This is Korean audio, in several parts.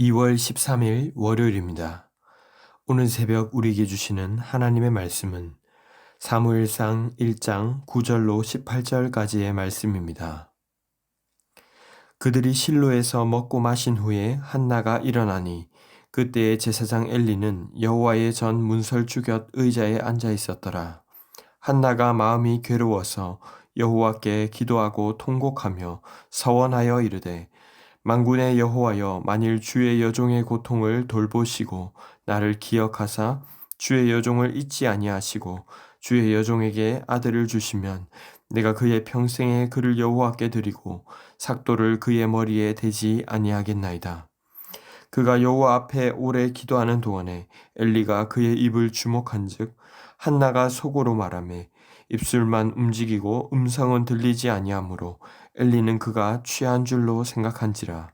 2월 13일 월요일입니다. 오늘 새벽 우리에게 주시는 하나님의 말씀은 사무엘상 1장 9절로 18절까지의 말씀입니다. 그들이 실로에서 먹고 마신 후에 한나가 일어나니 그때의 제사장 엘리는 여호와의 전 문설주 곁 의자에 앉아 있었더라. 한나가 마음이 괴로워서 여호와께 기도하고 통곡하며 서원하여 이르되 만군의 여호와여, 만일 주의 여종의 고통을 돌보시고 나를 기억하사 주의 여종을 잊지 아니하시고 주의 여종에게 아들을 주시면 내가 그의 평생에 그를 여호와께 드리고 삭도를 그의 머리에 대지 아니하겠나이다. 그가 여호와 앞에 오래 기도하는 동안에 엘리가 그의 입을 주목한즉 한나가 속으로 말하매 입술만 움직이고 음성은 들리지 아니하므로 엘리는 그가 취한 줄로 생각한지라.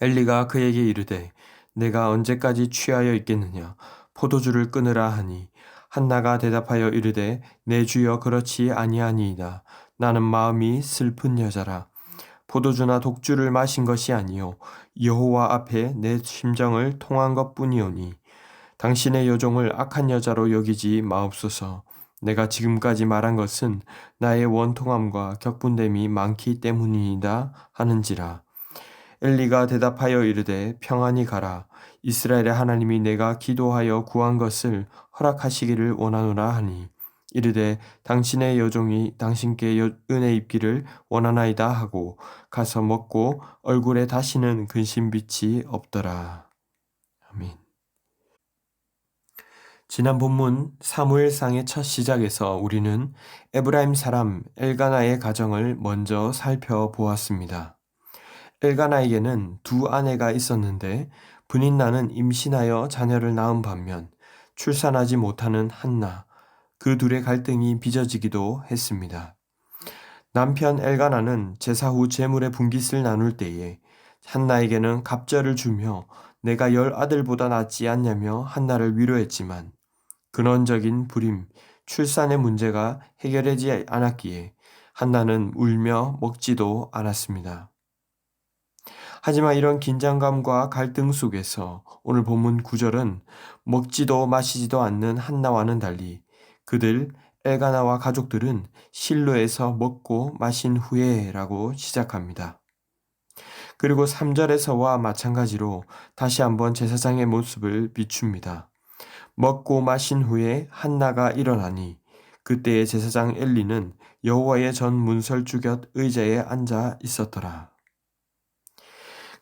엘리가 그에게 이르되 내가 언제까지 취하여 있겠느냐 포도주를 끊으라 하니 한나가 대답하여 이르되 내 주여 그렇지 아니하니이다. 나는 마음이 슬픈 여자라. 포도주나 독주를 마신 것이 아니요 여호와 앞에 내 심정을 통한 것뿐이오니 당신의 여종을 악한 여자로 여기지 마옵소서. 내가 지금까지 말한 것은 나의 원통함과 격분됨이 많기 때문이다 하는지라. 엘리가 대답하여 이르되 평안히 가라. 이스라엘의 하나님이 내가 기도하여 구한 것을 허락하시기를 원하노라 하니 이르되 당신의 여종이 당신께 은혜 입기를 원하나이다 하고 가서 먹고 얼굴에 다시는 근심빛이 없더라. 아멘. 지난 본문 사무엘상의 첫 시작에서 우리는 에브라임 사람 엘가나의 가정을 먼저 살펴보았습니다. 엘가나에게는 두 아내가 있었는데 분인나는 임신하여 자녀를 낳은 반면 출산하지 못하는 한나, 그 둘의 갈등이 빚어지기도 했습니다. 남편 엘가나는 제사 후 재물의 분깃을 나눌 때에 한나에게는 갑절을 주며 내가 10아들보다 낫지 않냐며 한나를 위로했지만 근원적인 불임, 출산의 문제가 해결되지 않았기에 한나는 울며 먹지도 않았습니다. 하지만 이런 긴장감과 갈등 속에서 오늘 본문 9절은 먹지도 마시지도 않는 한나와는 달리 그들 엘가나와 가족들은 실로에서 먹고 마신 후에라고 시작합니다. 그리고 3절에서와 마찬가지로 다시 한번 제사장의 모습을 비춥니다. 먹고 마신 후에 한나가 일어나니 그때의 제사장 엘리는 여호와의 전 문설주 곁 의자에 앉아 있었더라.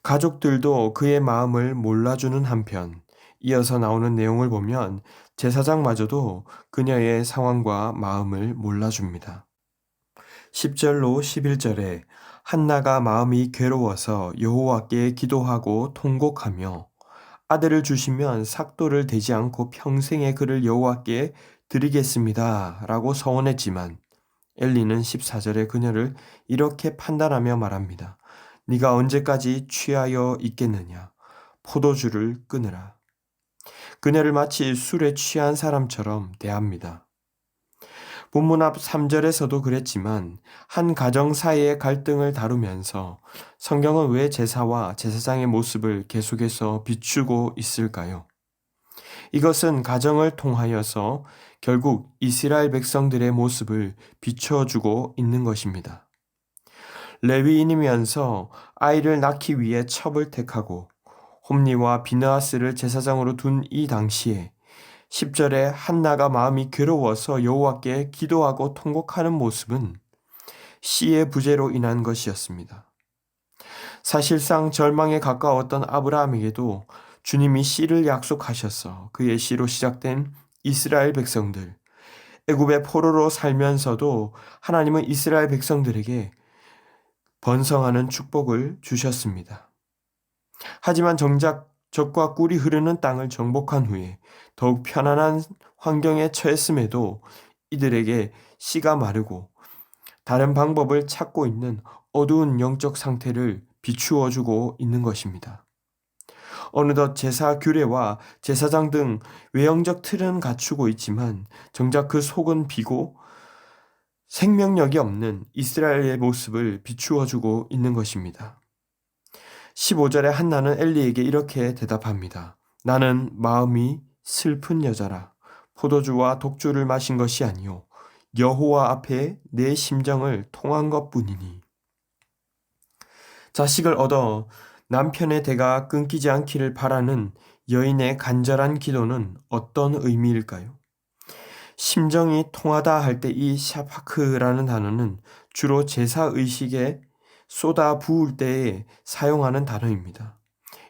가족들도 그의 마음을 몰라주는 한편 이어서 나오는 내용을 보면 제사장마저도 그녀의 상황과 마음을 몰라줍니다. 10절로 11절에 한나가 마음이 괴로워서 여호와께 기도하고 통곡하며 아들을 주시면 삭도를 대지 않고 평생에 그를 여호와께 드리겠습니다 라고 서원했지만 엘리는 14절에 그녀를 이렇게 판단하며 말합니다. 네가 언제까지 취하여 있겠느냐? 포도주를 끊으라. 그녀를 마치 술에 취한 사람처럼 대합니다. 본문 앞 3절에서도 그랬지만 한 가정 사이의 갈등을 다루면서 성경은 왜 제사와 제사장의 모습을 계속해서 비추고 있을까요? 이것은 가정을 통하여서 결국 이스라엘 백성들의 모습을 비춰주고 있는 것입니다. 레위인이면서 아이를 낳기 위해 첩을 택하고 홈리와 비느하스를 제사장으로 둔 이 당시에 10절에 한나가 마음이 괴로워서 여호와께 기도하고 통곡하는 모습은 씨의 부재로 인한 것이었습니다. 사실상 절망에 가까웠던 아브라함에게도 주님이 씨를 약속하셔서 그의 씨로 시작된 이스라엘 백성들, 애굽의 포로로 살면서도 하나님은 이스라엘 백성들에게 번성하는 축복을 주셨습니다. 하지만 정작 젖과 꿀이 흐르는 땅을 정복한 후에 더욱 편안한 환경에 처했음에도 이들에게 씨가 마르고 다른 방법을 찾고 있는 어두운 영적 상태를 비추어주고 있는 것입니다. 어느덧 제사 규례와 제사장 등 외형적 틀은 갖추고 있지만 정작 그 속은 비고 생명력이 없는 이스라엘의 모습을 비추어주고 있는 것입니다. 15절에 한나는 엘리에게 이렇게 대답합니다. 나는 마음이 슬픈 여자라. 포도주와 독주를 마신 것이 아니요 여호와 앞에 내 심정을 통한 것뿐이니. 자식을 얻어 남편의 대가 끊기지 않기를 바라는 여인의 간절한 기도는 어떤 의미일까요? 심정이 통하다 할 때 이 샤파크라는 단어는 주로 제사의식에 쏟아 부을 때에 사용하는 단어입니다.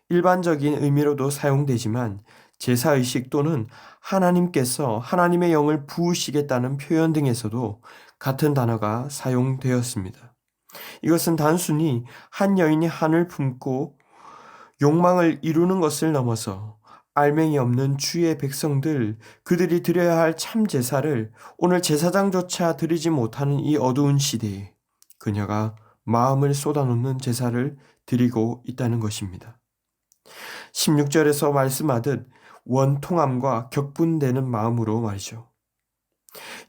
일반적인 의미로도 사용되지만 제사의식 또는 하나님께서 하나님의 영을 부으시겠다는 표현 등에서도 같은 단어가 사용되었습니다. 이것은 단순히 한 여인이 한을 품고 욕망을 이루는 것을 넘어서 알맹이 없는 주의 백성들, 그들이 드려야 할 참 제사를 오늘 제사장조차 드리지 못하는 이 어두운 시대에 그녀가 마음을 쏟아놓는 제사를 드리고 있다는 것입니다. 16절에서 말씀하듯 원통함과 격분되는 마음으로 말이죠.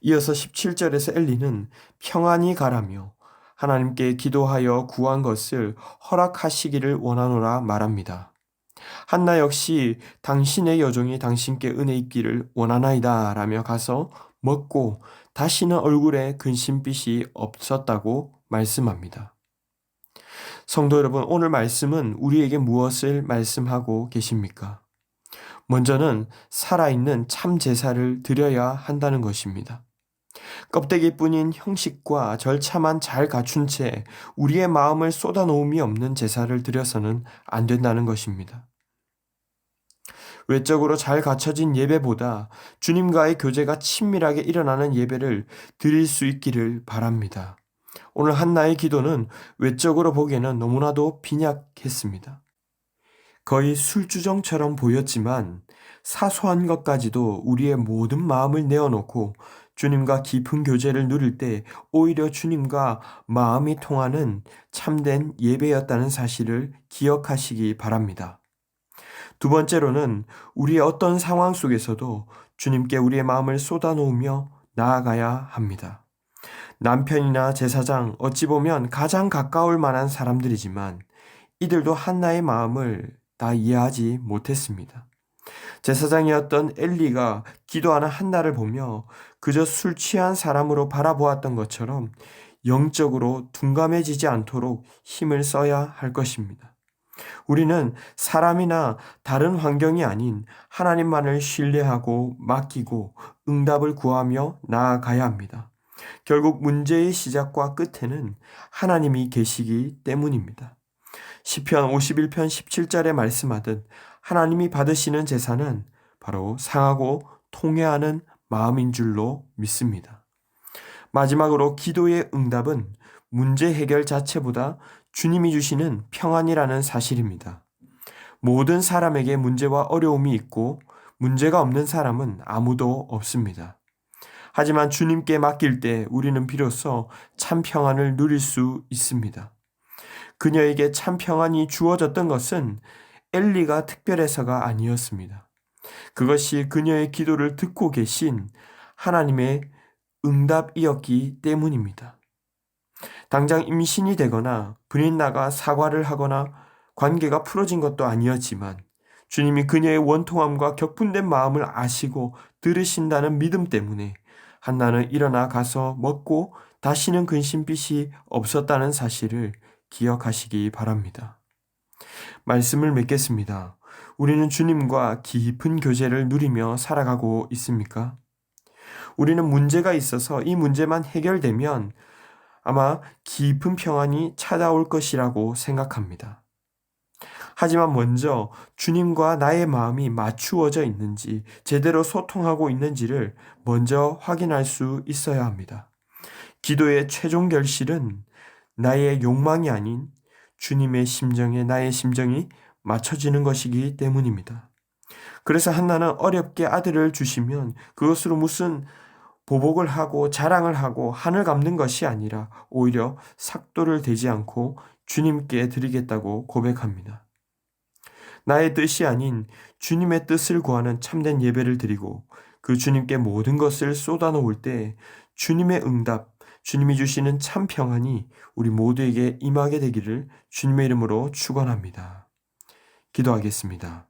이어서 17절에서 엘리는 평안히 가라며 하나님께 기도하여 구한 것을 허락하시기를 원하노라 말합니다. 한나 역시 당신의 여종이 당신께 은혜 있기를 원하나이다 라며 가서 먹고 다시는 얼굴에 근심빛이 없었다고 말씀합니다. 성도 여러분, 오늘 말씀은 우리에게 무엇을 말씀하고 계십니까? 먼저는 살아있는 참 제사를 드려야 한다는 것입니다. 껍데기뿐인 형식과 절차만 잘 갖춘 채 우리의 마음을 쏟아놓음이 없는 제사를 드려서는 안 된다는 것입니다. 외적으로 잘 갖춰진 예배보다 주님과의 교제가 친밀하게 일어나는 예배를 드릴 수 있기를 바랍니다. 오늘 한나의 기도는 외적으로 보기에는 너무나도 빈약했습니다. 거의 술주정처럼 보였지만 사소한 것까지도 우리의 모든 마음을 내어놓고 주님과 깊은 교제를 누릴 때 오히려 주님과 마음이 통하는 참된 예배였다는 사실을 기억하시기 바랍니다. 두 번째로는 우리의 어떤 상황 속에서도 주님께 우리의 마음을 쏟아놓으며 나아가야 합니다. 남편이나 제사장, 어찌 보면 가장 가까울 만한 사람들이지만 이들도 한나의 마음을 다 이해하지 못했습니다. 제사장이었던 엘리가 기도하는 한나를 보며 그저 술 취한 사람으로 바라보았던 것처럼 영적으로 둔감해지지 않도록 힘을 써야 할 것입니다. 우리는 사람이나 다른 환경이 아닌 하나님만을 신뢰하고 맡기고 응답을 구하며 나아가야 합니다. 결국 문제의 시작과 끝에는 하나님이 계시기 때문입니다. 시편 51편 17절에 말씀하듯 하나님이 받으시는 제사는 바로 상하고 통회하는 마음인 줄로 믿습니다. 마지막으로 기도의 응답은 문제 해결 자체보다 주님이 주시는 평안이라는 사실입니다. 모든 사람에게 문제와 어려움이 있고 문제가 없는 사람은 아무도 없습니다. 하지만 주님께 맡길 때 우리는 비로소 참 평안을 누릴 수 있습니다. 그녀에게 참 평안이 주어졌던 것은 엘리가 특별해서가 아니었습니다. 그것이 그녀의 기도를 듣고 계신 하나님의 응답이었기 때문입니다. 당장 임신이 되거나 불이 나가 사과를 하거나 관계가 풀어진 것도 아니었지만 주님이 그녀의 원통함과 격분된 마음을 아시고 들으신다는 믿음 때문에 한나는 일어나 가서 먹고 다시는 근심빛이 없었다는 사실을 기억하시기 바랍니다. 말씀을 맺겠습니다. 우리는 주님과 깊은 교제를 누리며 살아가고 있습니까? 우리는 문제가 있어서 이 문제만 해결되면 아마 깊은 평안이 찾아올 것이라고 생각합니다. 하지만 먼저 주님과 나의 마음이 맞추어져 있는지, 제대로 소통하고 있는지를 먼저 확인할 수 있어야 합니다. 기도의 최종 결실은 나의 욕망이 아닌 주님의 심정에 나의 심정이 맞춰지는 것이기 때문입니다. 그래서 한나는 어렵게 아들을 주시면 그것으로 무슨 보복을 하고 자랑을 하고 한을 갚는 것이 아니라 오히려 삭도를 대지 않고 주님께 드리겠다고 고백합니다. 나의 뜻이 아닌 주님의 뜻을 구하는 참된 예배를 드리고 그 주님께 모든 것을 쏟아놓을 때 주님의 응답, 주님이 주시는 참 평안이 우리 모두에게 임하게 되기를 주님의 이름으로 축원합니다. 기도하겠습니다.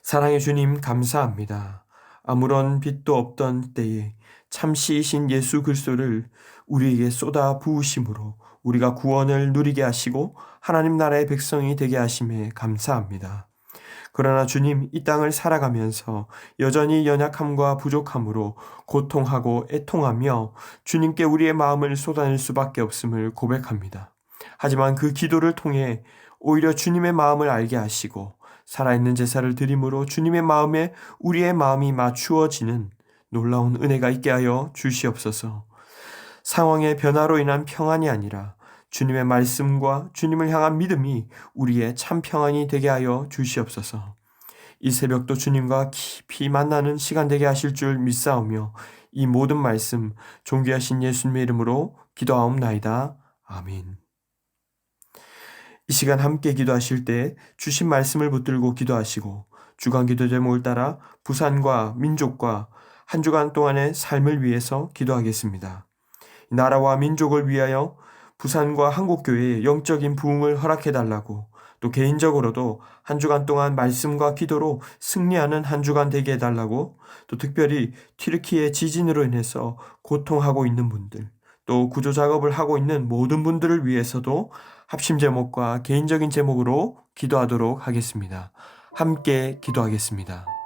사랑의 주님 감사합니다. 아무런 빛도 없던 때에 참시이신 예수 그리스도를 우리에게 쏟아 부으심으로 우리가 구원을 누리게 하시고 하나님 나라의 백성이 되게 하심에 감사합니다. 그러나 주님, 이 땅을 살아가면서 여전히 연약함과 부족함으로 고통하고 애통하며 주님께 우리의 마음을 쏟아낼 수밖에 없음을 고백합니다. 하지만 그 기도를 통해 오히려 주님의 마음을 알게 하시고 살아있는 제사를 드림으로 주님의 마음에 우리의 마음이 맞추어지는 놀라운 은혜가 있게 하여 주시옵소서. 상황의 변화로 인한 평안이 아니라 주님의 말씀과 주님을 향한 믿음이 우리의 참 평안이 되게 하여 주시옵소서. 이 새벽도 주님과 깊이 만나는 시간 되게 하실 줄 믿사오며 이 모든 말씀 존귀하신 예수님의 이름으로 기도하옵나이다. 아멘. 이 시간 함께 기도하실 때 주신 말씀을 붙들고 기도하시고 주간 기도 제목을 따라 부산과 민족과 한 주간 동안의 삶을 위해서 기도하겠습니다. 나라와 민족을 위하여 부산과 한국교회의 영적인 부흥을 허락해달라고, 또 개인적으로도 한 주간 동안 말씀과 기도로 승리하는 한 주간 되게 해달라고, 또 특별히 튀르키예 지진으로 인해서 고통하고 있는 분들, 또 구조 작업을 하고 있는 모든 분들을 위해서도 합심 제목과 개인적인 제목으로 기도하도록 하겠습니다. 함께 기도하겠습니다.